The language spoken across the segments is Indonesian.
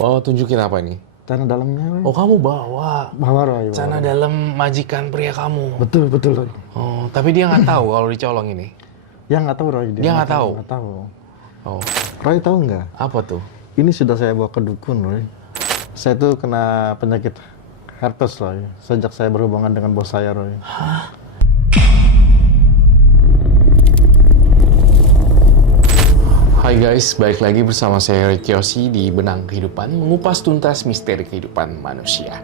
Wow, tunjukin apa ini? Celana dalamnya, Roy. Oh, kamu bawa Bawa, Roy. celana dalam majikan pria kamu. Betul, betul, Roy. Oh, tapi dia nggak tahu kalau dicolong ini. Ya nggak tahu, Roy. Dia nggak tahu? Nggak tahu. Oh, Roy tahu nggak? apa tuh? Ini sudah saya bawa ke dukun, Roy. Saya tuh kena penyakit herpes, Roy. Sejak saya berhubungan dengan bos saya, Roy. Hai guys, balik lagi bersama saya Ricky Yosi di Benang Kehidupan, mengupas tuntas misteri kehidupan manusia.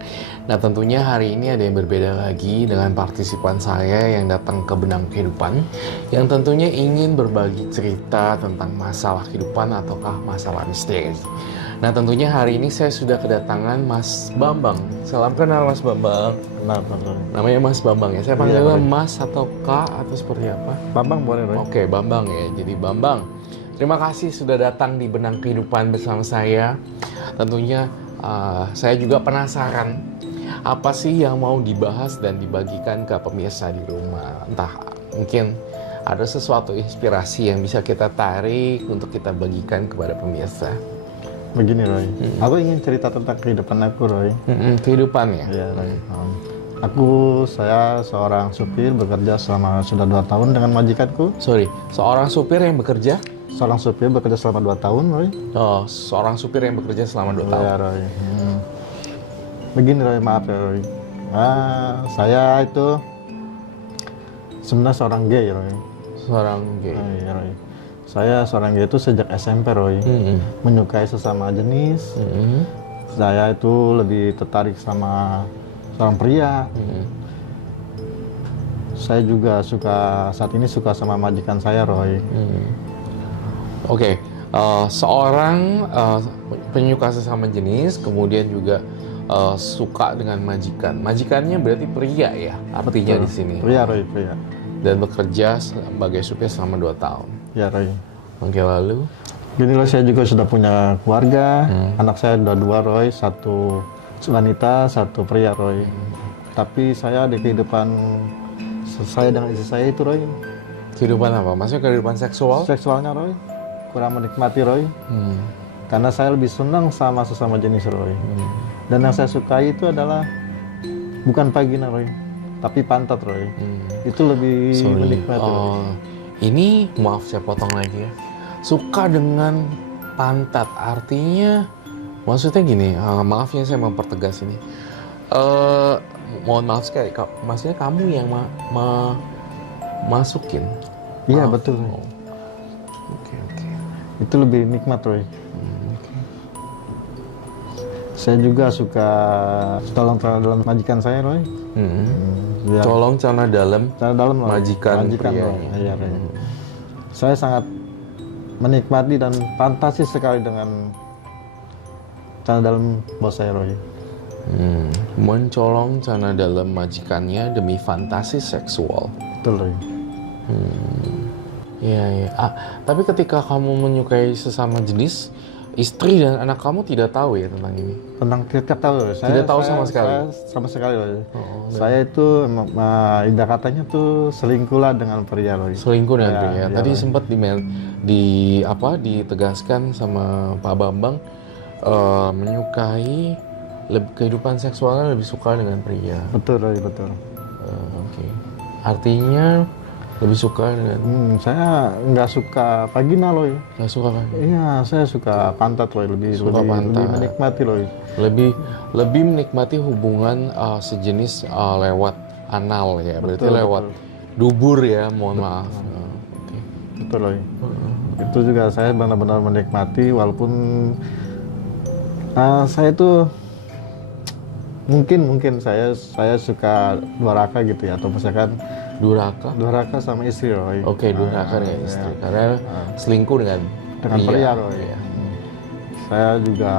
Nah, tentunya hari ini ada yang berbeda lagi dengan partisipan saya yang datang ke Benang Kehidupan, yang tentunya ingin berbagi cerita tentang masalah kehidupan ataukah masalah misteri. Nah, tentunya hari ini saya sudah kedatangan Mas Bambang. Salam kenal Mas Bambang. Kenapa, Roy? Namanya Mas Bambang ya, saya panggilnya Mas atau Kak atau seperti apa? Bambang boleh, Roy? Oke, Bambang ya, jadi Bambang. Terima kasih sudah datang di Benang Kehidupan bersama saya. Tentunya saya juga penasaran apa sih yang mau dibahas dan dibagikan ke pemirsa di rumah. Entah mungkin ada sesuatu inspirasi yang bisa kita tarik untuk kita bagikan kepada pemirsa. Begini, Roy. Aku ingin cerita tentang kehidupan aku, Roy. Kehidupan ya? Iya, Roy. Saya seorang supir bekerja selama sudah 2 tahun dengan majikanku. Sorry, seorang supir yang bekerja? Seorang supir bekerja selama 2 tahun, Roy. Oh, seorang supir yang bekerja selama 2 tahun. Iya, Roy. Begini, Roy, maaf ya, Roy. Saya itu sebenarnya seorang gay, Roy. Seorang gay. Iya, Roy. Saya seorang gay itu sejak SMP, Roy. Menyukai sesama jenis. Saya itu lebih tertarik sama seorang pria. Saya juga saat ini suka sama majikan saya, Roy. Oke, seorang penyuka sesama jenis, kemudian juga suka dengan majikan. Majikannya berarti pria ya, artinya Betul. di sini. Pria, Roy, pria. Dan bekerja sebagai supir selama 2 tahun. Ya, Roy. Oke, lalu? Gini, Roy, saya juga sudah punya keluarga. Anak saya udah 2, Roy. 1 wanita, 1 pria, Roy. Tapi saya di kehidupan saya dengan istri saya itu, Roy, Kehidupan apa? Maksudnya kehidupan seksual? seksualnya, Roy, kurang menikmati, Roy. Karena saya lebih senang sama sesama jenis, Roy. Dan yang saya sukai itu adalah bukan vagina, Roy, tapi pantat, Roy. Itu lebih menikmati, Roy. Ini maaf saya potong lagi ya. Suka dengan pantat, artinya maksudnya gini, maaf ya saya mempertegas ini. Mohon maaf sekali, maksudnya kamu yang masukin. Iya, betul. Oke. Itu lebih nikmat, Roy. Saya juga suka tolong dalam majikan saya, Roy. Ya, Colong celana dalam dalam, Roy. majikan Roy. prianya. Iya, Roy. Saya sangat menikmati dan fantasi sekali dengan celana dalam bos saya, Roy. Mencolong celana dalam majikannya demi fantasi seksual. Betul, Roy. Iya. Tapi ketika kamu menyukai sesama jenis, istri dan anak kamu tidak tahu ya tentang ini? Tentang tidak tahu, Roy. Tidak tahu sama sekali? Saya sama sekali, Roy. Saya itu indah katanya tuh selingkuh lah dengan pria, Roy. Selingkuh dengan pria. Iya, Tadi Roy. sempat ditegaskan sama Pak Bambang menyukai kehidupan seksualnya lebih suka dengan pria. Betul, Roy, betul. Oke. Artinya lebih suka dengan Saya nggak suka vagina, Roy. nggak suka kan? Iya, saya suka pantat, Roy. Suka pantat. Lebih menikmati, Roy. Lebih menikmati hubungan sejenis lewat anal ya, berarti Betul, lewat dubur ya, mohon maaf. Oke. Betul, Roy. Itu juga saya benar-benar menikmati, walaupun saya itu mungkin saya suka durhaka gitu ya, atau misalkan durhaka sama istri, Roy. Oke, durhaka dengan istri karena selingkuh dengan pria, Roy. Iya. Saya juga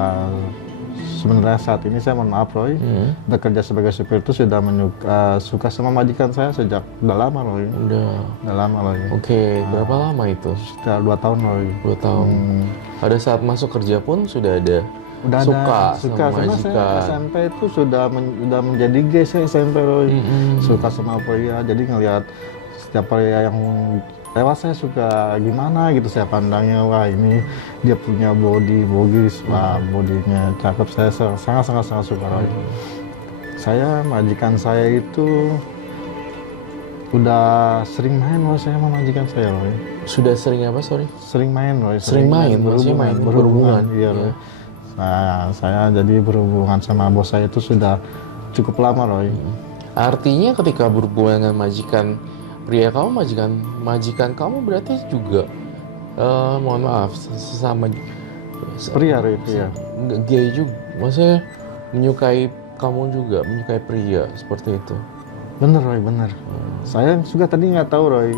sebenarnya saat ini saya mohon maaf, Roy, bekerja sebagai supir itu sudah suka sama majikan saya sejak udah lama, Roy. Udah lama, Roy. Oke, berapa lama itu? Sudah 2 tahun, Roy. 2 tahun. Pada saat masuk kerja pun sudah ada suka sama karena majikan. saya SMP itu sudah menjadi gay. Saya SMP, Roy. Suka sama pria, jadi ngelihat setiap pria lewat saya suka gimana gitu saya pandangnya, wah ini dia punya body bagus, wah bodinya cakep, saya sangat suka Roy. Saya majikan saya itu udah sering main Roy, saya sama majikan saya Roy. Sudah sering apa, sorry? Sering main Roy. Sering main, berhubungan. Iya Roy. Nah, saya jadi berhubungan sama bos saya itu sudah cukup lama Roy. Artinya ketika berhubungan dengan majikan pria kamu, majikan kamu berarti juga mohon maaf sesama Pria Roy, pria. gay juga, maksudnya menyukai kamu juga, menyukai pria seperti itu. Bener Roy, bener. Saya juga tadi nggak tahu Roy.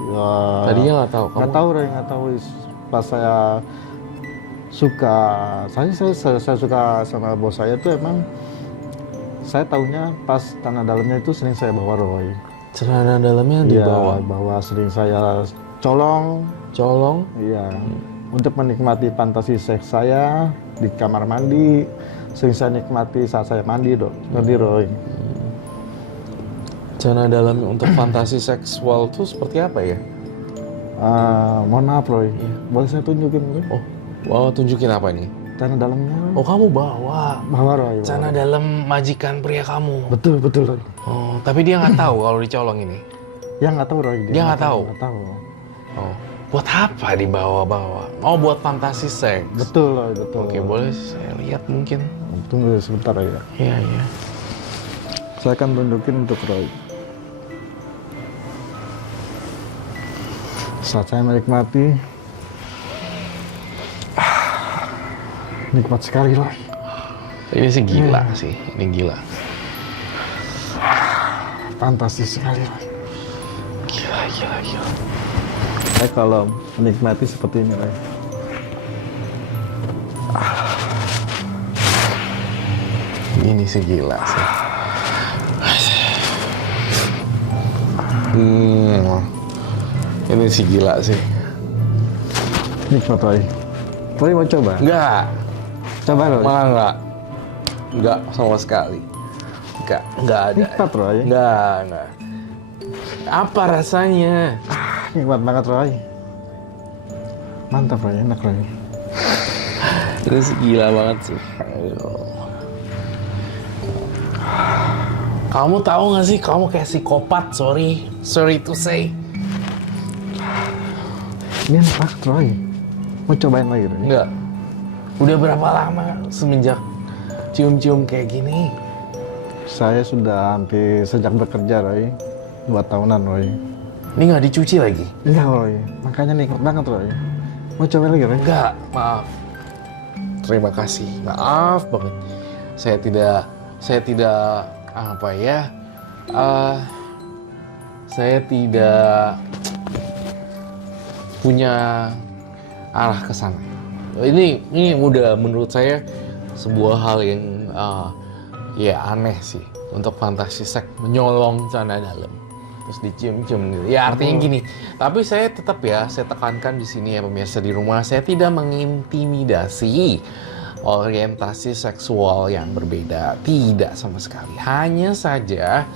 Tadinya nggak tahu. Nggak tahu Roy, nggak tahu. Pas saya suka, saya suka sama bos saya tuh emang saya tahunya pas tanah dalamnya itu sering saya bawa Roy. Celana dalamnya dibawa? Iya, bawa sering saya colong. Iya. Untuk menikmati fantasi seks saya di kamar mandi, sering saya nikmati saat saya mandi ngerti Roy. Celana dalam untuk fantasi seksual tuh seperti apa ya? Mohon maaf Roy, boleh saya tunjukin Roy? Oh, tunjukin apa nih? Celana dalamnya Roy. Oh, kamu bawa Roy. celana dalam majikan pria kamu? Betul Roy. Oh, tapi dia nggak tahu kalau dicolong ini? Ya nggak tahu Roy. Dia nggak tahu? Nggak tahu. Oh, buat apa dibawa-bawa? Oh, buat fantasi seks? Betul Roy, betul. Oke, boleh saya lihat mungkin? Tunggu sebentar ya. Iya. Saya akan tunjukin untuk Roy. Saat saya menikmati, nikmat sekali Roy. Ini sih gila sih, ini gila. Fantastis sekali Roy. Gila. Saya kalau menikmati seperti ini Roy. Ini sih gila sih. Ini sih gila sih. Nikmat Roy. Roy mau coba? Enggak. Coba Roy. Malah enggak sama sekali. Enggak ada. Nikmat Roy. Enggak. Apa rasanya? Nikmat banget Roy. Mantap Roy, enak Roy. Terus gila banget sih. Aduh. Kamu tahu nggak sih, kamu kayak psikopat, sorry to say. Ini enak banget Roy. Mau cobain lagi Roy? Enggak. Udah berapa lama semenjak cium-cium kayak gini? Saya sudah hampir sejak bekerja Roy. 2 tahunan Roy. Ini nggak dicuci lagi? Enggak Roy, makanya nikmat banget Roy. Mau coba lagi Roy? Enggak, maaf. Terima kasih, maaf banget. Saya tidak apa ya? Saya tidak punya arah ke sana. Ini udah menurut saya sebuah hal yang ya aneh sih untuk fantasi seks menyolong celana dalam terus dicium-cium gitu. Ya artinya gini, tapi saya tetap saya tekankan di sini ya pemirsa di rumah, saya tidak mengintimidasi orientasi seksual yang berbeda, tidak sama sekali. Hanya saja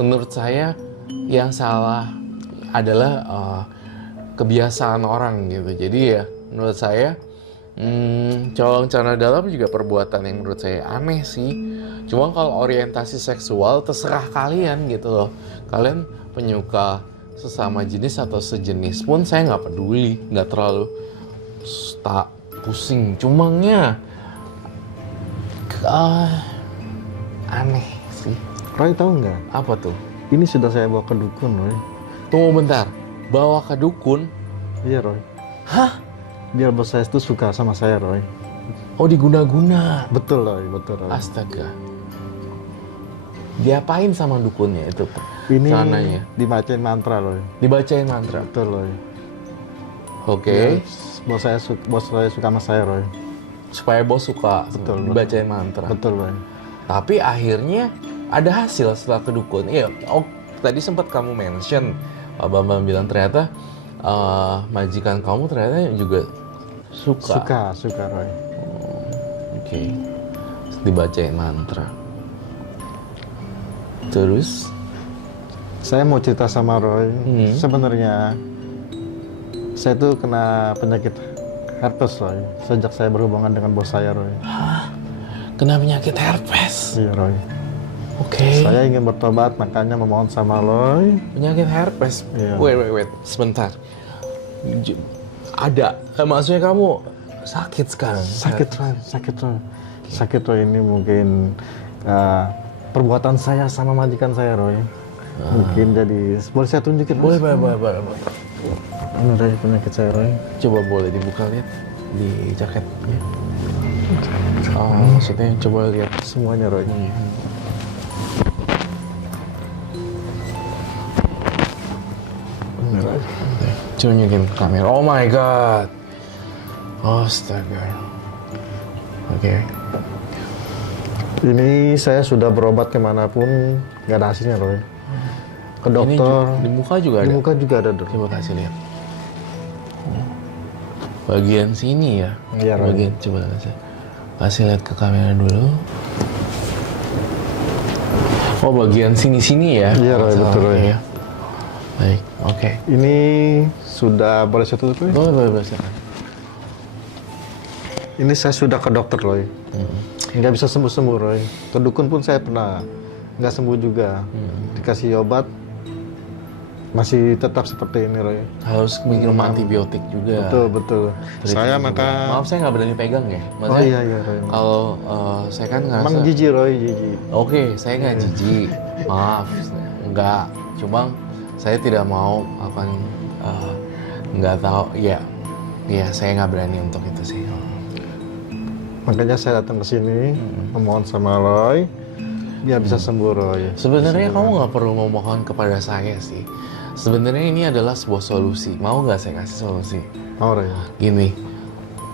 menurut saya yang salah adalah kebiasaan orang gitu. Jadi ya menurut saya colong celana dalam juga perbuatan yang menurut saya aneh sih. Cuma kalau orientasi seksual terserah kalian gitu loh. Kalian penyuka sesama jenis atau sejenis pun saya nggak peduli, nggak terlalu tak pusing. Cumanya aneh sih. Roy tahu nggak? Apa tuh? Ini sudah saya bawa ke dukun Roy. Tunggu bentar. Bawa ke dukun? Iya Roy. Hah? Biar bos saya itu suka sama saya Roy. Oh, diguna-guna. Betul Roy, betul Roy. Astaga. Diapain sama dukunnya itu? Ini Sananya dibacain mantra Roy. dibacain mantra. Betul Roy. Oke. Bos saya suka sama saya Roy. Supaya bos suka. Betul, Dibacain mantra. Betul Roy. Tapi akhirnya ada hasil setelah ke dukun. Iya. Oh, tadi sempat kamu mention, Pak Bambang bilang ternyata majikan kamu ternyata juga suka. Suka Roy. Oke. Dibacain mantra. Terus? Saya mau cerita sama Roy. Sebenarnya Saya tuh kena penyakit herpes, Roy. Sejak saya berhubungan dengan bos saya, Roy. Kena penyakit herpes? Iya, Roy. Oke. Saya ingin bertobat, makanya memohon sama Roy. Penyakit herpes? Iya. Wait. Sebentar. Ada? Maksudnya kamu sakit sekarang? Sakit, Roy. Ini mungkin perbuatan saya sama majikan saya, Roy. Mungkin jadi... Boleh saya tunjukin, Mas? Boleh. Ini Roy, penyakit saya, Roy. Coba boleh dibuka lihat di jaketnya. Maksudnya coba lihat Semuanya, Roy. Ini, Roy. Coba nunjukin ke kamera. Oh my god. Astaga. Oke. Ini saya sudah berobat kemanapun, nggak ada hasilnya, Roy. Ke dokter. Di muka juga Di ada? muka juga ada, Roy. Coba kasih lihat. Bagian sini ya? Iya, Roy. Bagian, coba kasih lihat ke kamera dulu. Oh, bagian sini-sini ya? Iya, Roy, betul, Roy. Ya. Baik, oke. Ini sudah boleh saya tutup, Roy? Boleh, silakan. Ini saya sudah ke dokter, Roy. Nggak bisa sembuh-sembuh, Roy. Ke dukun pun saya pernah. Nggak sembuh juga. Dikasih obat, masih tetap seperti ini, Roy. Harus minum antibiotik juga. Betul. Saya maka... Maaf, saya nggak berani pegang ya. Oh Maksudnya, iya, Roy. kalau saya kan ngerasa... Emang jijik, Roy, jijik. Oke, saya nggak jijik. Maaf, nggak. Cuma saya tidak mau nggak tahu. Ya, saya nggak berani untuk itu sih. Makanya saya datang ke sini, memohon sama Roy, biar bisa sembuh, Roy. Sebenarnya kamu nggak perlu memohon kepada saya sih. Sebenarnya ini adalah sebuah solusi. Mau nggak saya kasih solusi? Mau, Roy. Gini,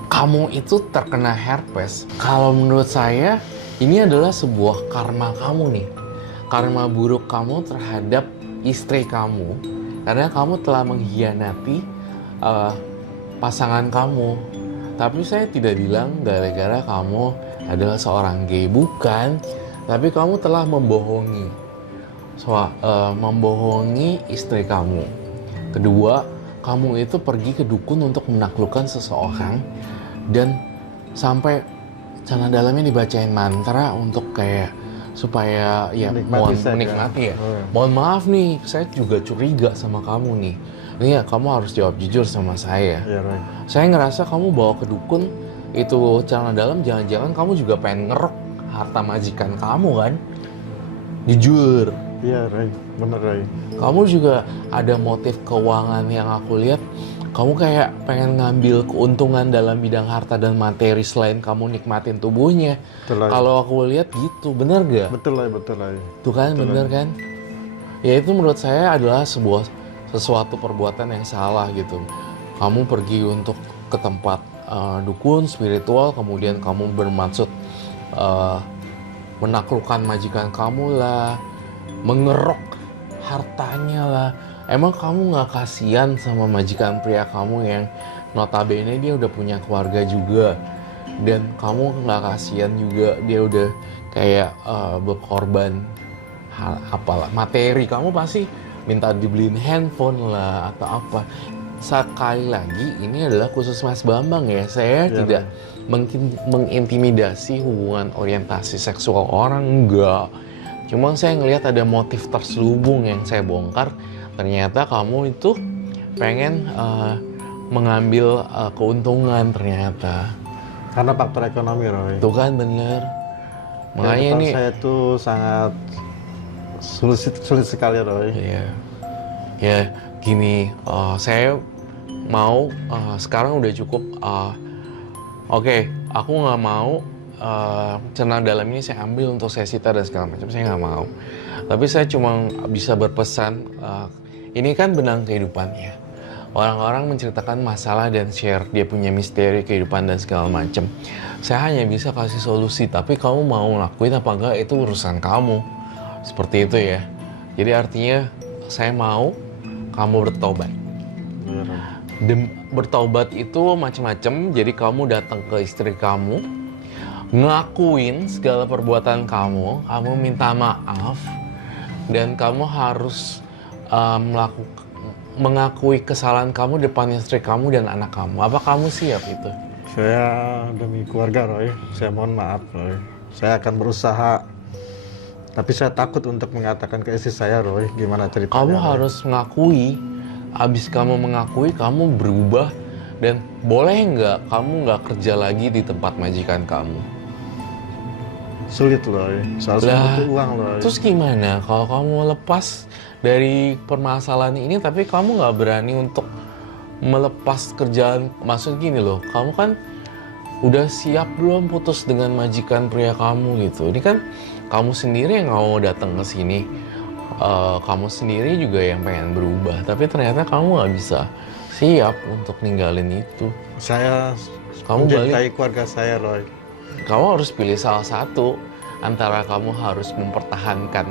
kamu itu terkena herpes. Kalau menurut saya, ini adalah sebuah karma kamu nih. Karma buruk kamu terhadap istri kamu. Karena kamu telah mengkhianati pasangan kamu. Tapi saya tidak bilang gara-gara kamu adalah seorang gay. Bukan. Tapi kamu telah membohongi. Membohongi istri kamu. Kedua, kamu itu pergi ke dukun untuk menaklukkan seseorang. Dan sampai celana dalamnya dibacain mantra untuk kayak supaya ya menikmati ya. Mohon maaf nih, saya juga curiga sama kamu nih. Ini ya, kamu harus jawab jujur sama saya. Iya, Roy. Saya ngerasa kamu bawa ke dukun itu celana dalam, jangan-jangan kamu juga pengen ngerok harta majikan kamu kan? Jujur. Iya, Roy. Bener, Roy. Kamu juga ada motif keuangan yang aku lihat. Kamu kayak pengen ngambil keuntungan dalam bidang harta dan materi selain kamu nikmatin tubuhnya. Kalau aku lihat gitu, bener gak? Betul, Roy. Tuh kan, bener kan? Ya itu menurut saya adalah sesuatu perbuatan yang salah gitu. Kamu pergi untuk ke tempat dukun, spiritual, kemudian kamu bermaksud menaklukkan majikan kamu lah, mengerok hartanya lah. Emang kamu gak kasihan sama majikan pria kamu yang notabene dia udah punya keluarga juga, dan kamu gak kasihan juga dia udah kayak berkorban apalah materi. Kamu pasti minta dibeliin handphone lah atau apa. Sekali lagi, ini adalah khusus Mas Bambang ya. Saya tidak mengintimidasi hubungan orientasi seksual orang, enggak. Cuma saya ngelihat ada motif terselubung yang saya bongkar. Ternyata kamu itu pengen mengambil keuntungan ternyata. Karena faktor ekonomi, Roy. Tuh kan bener. Makanya ini saya tuh sangat sulit sekali, Roy. Iya. Ya gini, saya mau sekarang udah cukup. Oke, aku nggak mau celana dalam ini saya ambil untuk saya sita dan segala macam. Saya nggak mau. Tapi saya cuma bisa berpesan. Ini kan benang kehidupan ya. Orang-orang menceritakan masalah dan share dia punya misteri kehidupan dan segala macam. Saya hanya bisa kasih solusi, tapi kamu mau lakuin apa enggak itu urusan kamu. Seperti itu ya. Jadi artinya saya mau kamu bertobat. Bertobat itu macam-macam. Jadi kamu datang ke istri kamu, ngakuin segala perbuatan kamu mengakui kesalahan kamu depan istri kamu dan anak kamu. Apa kamu siap itu? Saya demi keluarga Roy, saya mohon maaf Roy. Saya akan berusaha, tapi saya takut untuk mengatakan ke istri saya Roy, gimana ceritanya. Kamu Roy. harus mengakui. Abis kamu mengakui, kamu berubah. Dan boleh nggak kamu nggak kerja lagi di tempat majikan kamu? Sulit Roy, soalnya butuh uang Roy. Terus gimana kalau kamu lepas dari permasalahan ini tapi kamu nggak berani untuk melepas kerjaan? Maksud gini loh, kamu kan udah siap belum putus dengan majikan pria kamu gitu? Ini kan kamu sendiri yang mau datang ke sini, kamu sendiri juga yang pengen berubah, tapi ternyata kamu nggak bisa siap untuk ninggalin itu. Saya Kamu mencintai keluarga saya Roy. Kamu harus pilih salah satu antara kamu harus mempertahankan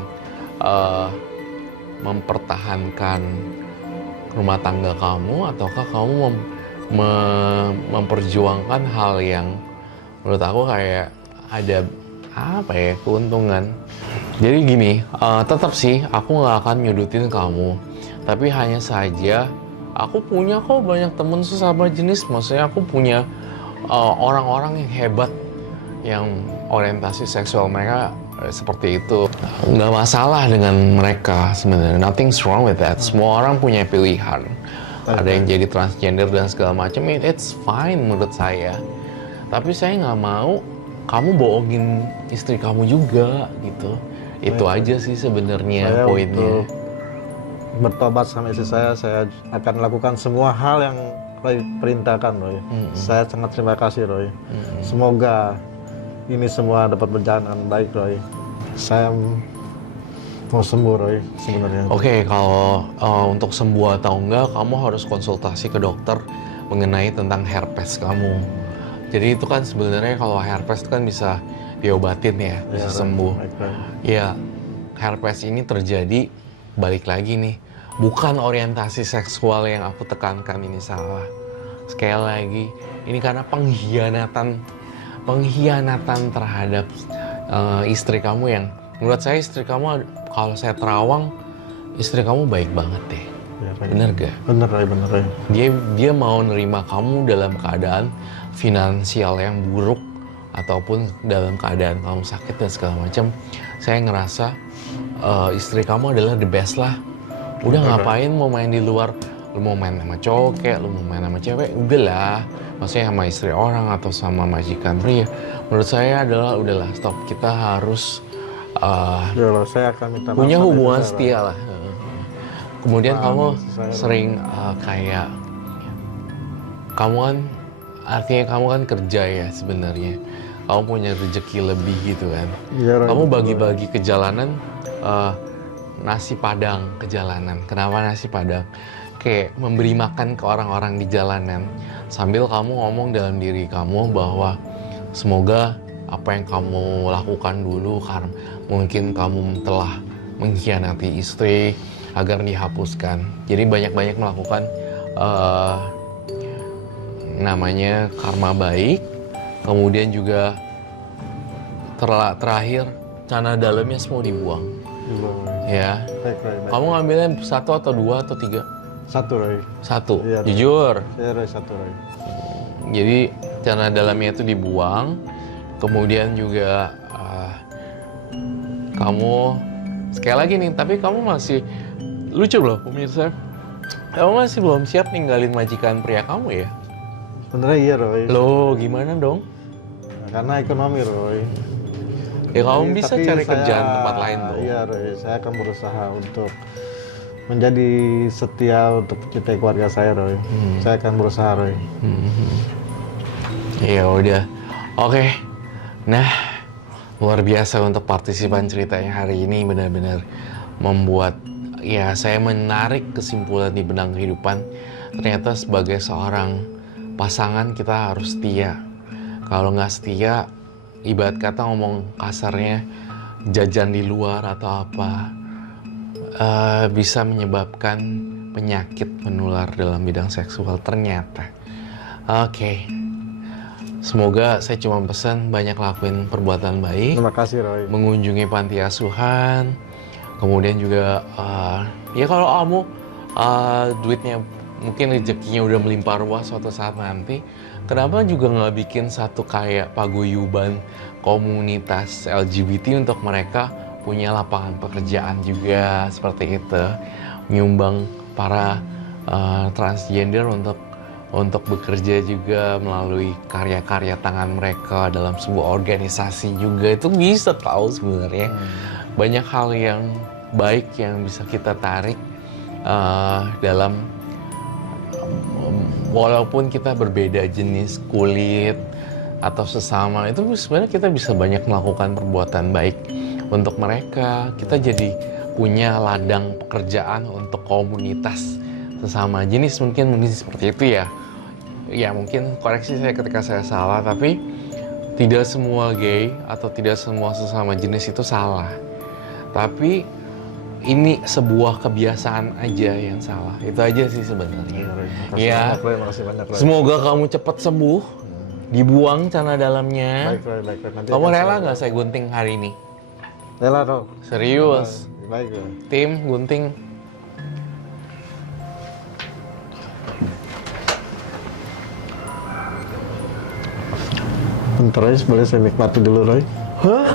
rumah tangga kamu, ataukah kamu memperjuangkan hal yang menurut aku kayak ada apa ya, keuntungan. Jadi gini, tetap sih aku nggak akan nyudutin kamu, tapi hanya saja aku punya kok banyak temen sesama jenis. Maksudnya aku punya orang-orang yang hebat yang orientasi seksual mereka seperti itu. Nggak masalah dengan mereka sebenarnya. Nothing's wrong with that. Semua orang punya pilihan. Ada yang jadi transgender dan segala macam. It's fine menurut saya. Tapi saya nggak mau kamu bohongin istri kamu juga gitu. Itu aja sih sebenarnya poinnya. Bertobat sama istri saya akan lakukan semua hal yang Roy perintahkan Roy. Saya sangat terima kasih Roy. Semoga ini semua dapat berjalan dengan baik Roy. Saya mau sembuh Roy sebenarnya. Oke, kalau untuk sembuh atau enggak, kamu harus konsultasi ke dokter mengenai tentang herpes kamu. Jadi itu kan sebenarnya kalau herpes itu kan bisa diobatin ya, bisa sembuh. Ya, herpes ini terjadi, balik lagi nih, bukan orientasi seksual yang aku tekankan ini salah. Sekali lagi, ini karena pengkhianatan terhadap istri kamu yang menurut saya istri kamu, kalau saya terawang, istri kamu baik banget deh. Ya, bener gak? Bener Roy. Dia mau nerima kamu dalam keadaan finansial yang buruk ataupun dalam keadaan kamu sakit dan segala macam. Saya ngerasa istri kamu adalah the best lah. Udah ngapain mau main di luar? Lu mau main sama cowok kayak, lu mau main sama cewek, udahlah. Maksudnya sama istri orang atau sama majikan pria. Menurut saya adalah udahlah stop. Kita harus saya akan minta punya maaf hubungan saya, setia lah. Kemudian kamu sering kayak kamu kan artinya kamu kan kerja ya sebenarnya. Kamu punya rezeki lebih gitu kan. Ya, kamu bagi-bagi ke jalanan nasi padang ke jalanan. Kenapa nasi padang? Kayak memberi makan ke orang-orang di jalanan sambil kamu ngomong dalam diri kamu bahwa semoga apa yang kamu lakukan dulu karena mungkin kamu telah mengkhianati istri agar dihapuskan. Jadi banyak-banyak melakukan namanya karma baik. Kemudian juga terakhir celana dalamnya semua dibuang. Ya. Baik. Kamu ngambilnya 1 atau 2 atau 3? 1 Roy. 1. Iya, Jujur. Saya Roy 1 Roy. Jadi celana dalamnya itu dibuang. Kemudian juga kamu sekali lagi nih, tapi kamu masih lucu loh pemirsa. Kamu masih belum siap ninggalin majikan pria kamu ya? Sebenarnya iya Roy. Loh, gimana dong? Karena ekonomi Roy. Ya kamu Jadi, bisa tapi cari saya- kerjaan tempat lain dong. Iya Roy, saya akan berusaha untuk menjadi setia untuk mencintai keluarga saya Roy. Saya akan berusaha Roy. Ya udah. Oke. Nah, luar biasa untuk partisipan ceritanya hari ini, benar-benar membuat ya saya menarik kesimpulan di benang kehidupan. Ternyata sebagai seorang pasangan kita harus setia. Kalau nggak setia, ibarat kata ngomong kasarnya, jajan di luar atau apa, bisa menyebabkan penyakit menular dalam bidang seksual ternyata. Oke. Semoga saya cuma pesan banyak lakuin perbuatan baik, Terima kasih Roy. mengunjungi panti asuhan, kemudian juga ya kalau kamu duitnya mungkin rezekinya udah melimpah ruah suatu saat nanti, kenapa juga nggak bikin satu kayak paguyuban komunitas LGBT untuk mereka punya lapangan pekerjaan juga seperti itu, nyumbang para transgender untuk bekerja juga melalui karya-karya tangan mereka dalam sebuah organisasi juga, itu bisa tahu sebenarnya banyak hal yang baik yang bisa kita tarik dalam walaupun kita berbeda jenis kulit atau sesama, itu sebenarnya kita bisa banyak melakukan perbuatan baik untuk mereka. Kita jadi punya ladang pekerjaan untuk komunitas sesama jenis, mungkin seperti itu ya. Ya mungkin koreksi saya ketika saya salah, tapi tidak semua gay atau tidak semua sesama jenis itu salah. Tapi ini sebuah kebiasaan aja yang salah. Itu aja sih sebenarnya. Ya, makasih banyak, Roy. Semoga kamu cepat sembuh, dibuang celana dalamnya. Baik, Roy, baik, Roy. Nanti Kamu akan rela saya- nggak saya gunting hari ini? Rela, Roy. Serius? Baik, Roy. Tim gunting. Bentar, Roy, boleh saya nikmati dulu, Roy? Hah?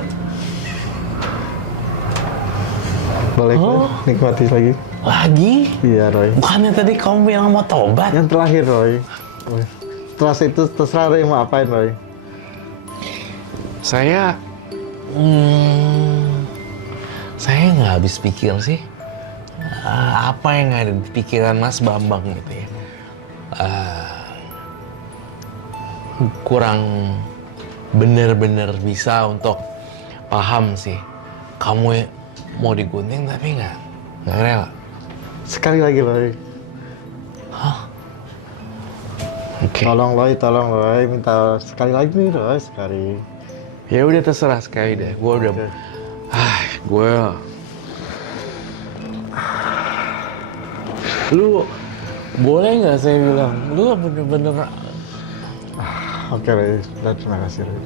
Boleh, Roy? Nikmati lagi? Lagi? Iya, Roy. Bukannya tadi kamu bilang mau tobat? Yang terakhir, Roy. Setelah itu terserah Roy mau apain, Roy. Saya nggak habis pikir sih apa yang ada di pikiran Mas Bambang gitu ya. Kurang bener-bener bisa untuk paham sih. Kamu mau digunting tapi nggak rela. Sekali lagi, Roy. Oke. Tolong, Roy. Minta sekali lagi nih, Roy. Sekali. Ya udah terserah sekali deh. Gue udah, gue, lu boleh nggak saya bilang, lu bener-bener. Oke, Roy. Udah, terima kasih, Roy.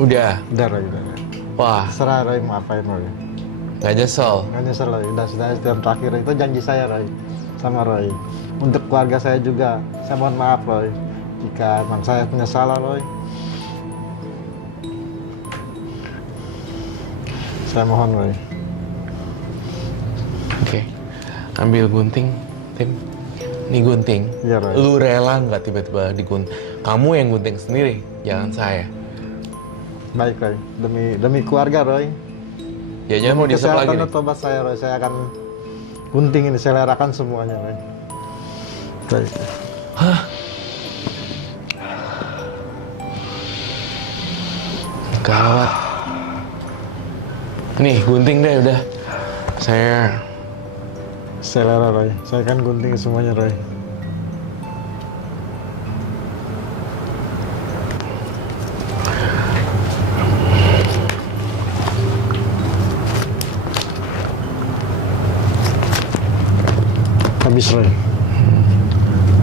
Udah. Udah, Roy. Udah. Wah, Terserah, Roy mau apain, Roy. nggak nyesel. Nggak nyesel, Roy. Udah, yang terakhir itu janji saya, Roy. Sama Roy. Untuk keluarga saya juga. Saya mohon maaf, Roy. Jika emang saya punya salah, Roy. Saya mohon, Roy. Oke. Ambil gunting, Tim. Ini gunting. Iya, Roy. Lu rela nggak tiba-tiba digunting? Kamu yang gunting sendiri, jangan saya. Baik, Roy. Demi keluarga, Roy. Ya jangan mau disep lagi Kesehatan nih. atau obat saya, Roy. Saya akan gunting ini, saya lerakan semuanya, Roy. Baik. Gawat. Nih, gunting deh udah. Saya Selera, Roy. Saya akan gunting semuanya, Roy. Habis, Roy.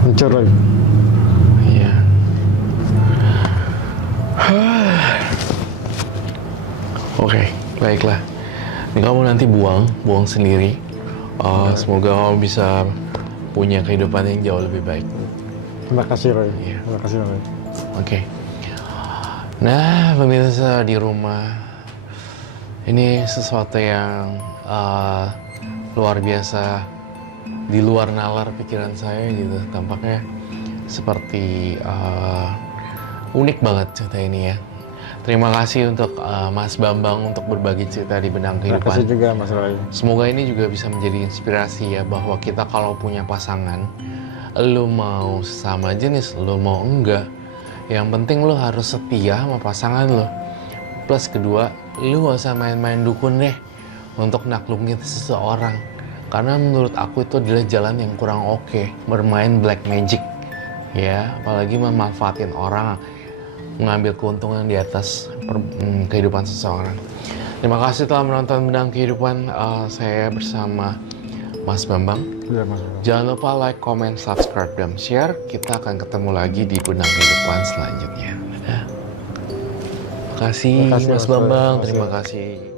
Hancur, Roy. iya. Oke, baiklah. Ini kamu nanti buang sendiri. Semoga kamu bisa punya kehidupan yang jauh lebih baik. Terima kasih, Roy. Iya. Terima kasih, Roy. Oke. Nah, pemirsa di rumah, ini sesuatu yang luar biasa, di luar nalar pikiran saya gitu. Tampaknya seperti unik banget cerita ini ya. Terima kasih untuk Mas Bambang untuk berbagi cerita di Benang Terima kasih Kehidupan. juga, Mas Roy. Semoga ini juga bisa menjadi inspirasi ya, bahwa kita kalau punya pasangan, lu mau sama jenis, lu mau enggak, yang penting lu harus setia sama pasangan lu. Plus kedua, lu gak usah main-main dukun deh untuk naklukin seseorang. Karena menurut aku itu adalah jalan yang kurang oke, bermain black magic. Ya, apalagi memanfaatin orang, mengambil keuntungan di atas kehidupan seseorang. Terima kasih telah menonton Benang Kehidupan. Saya bersama Mas Bambang. Iya, Mas Roy. Jangan lupa like, comment, subscribe, dan share. Kita akan ketemu lagi di Benang Kehidupan selanjutnya. Dadah. Terima kasih, Terima kasih, Mas Mas Roy. Bambang. Terima Terima kasih. kasih.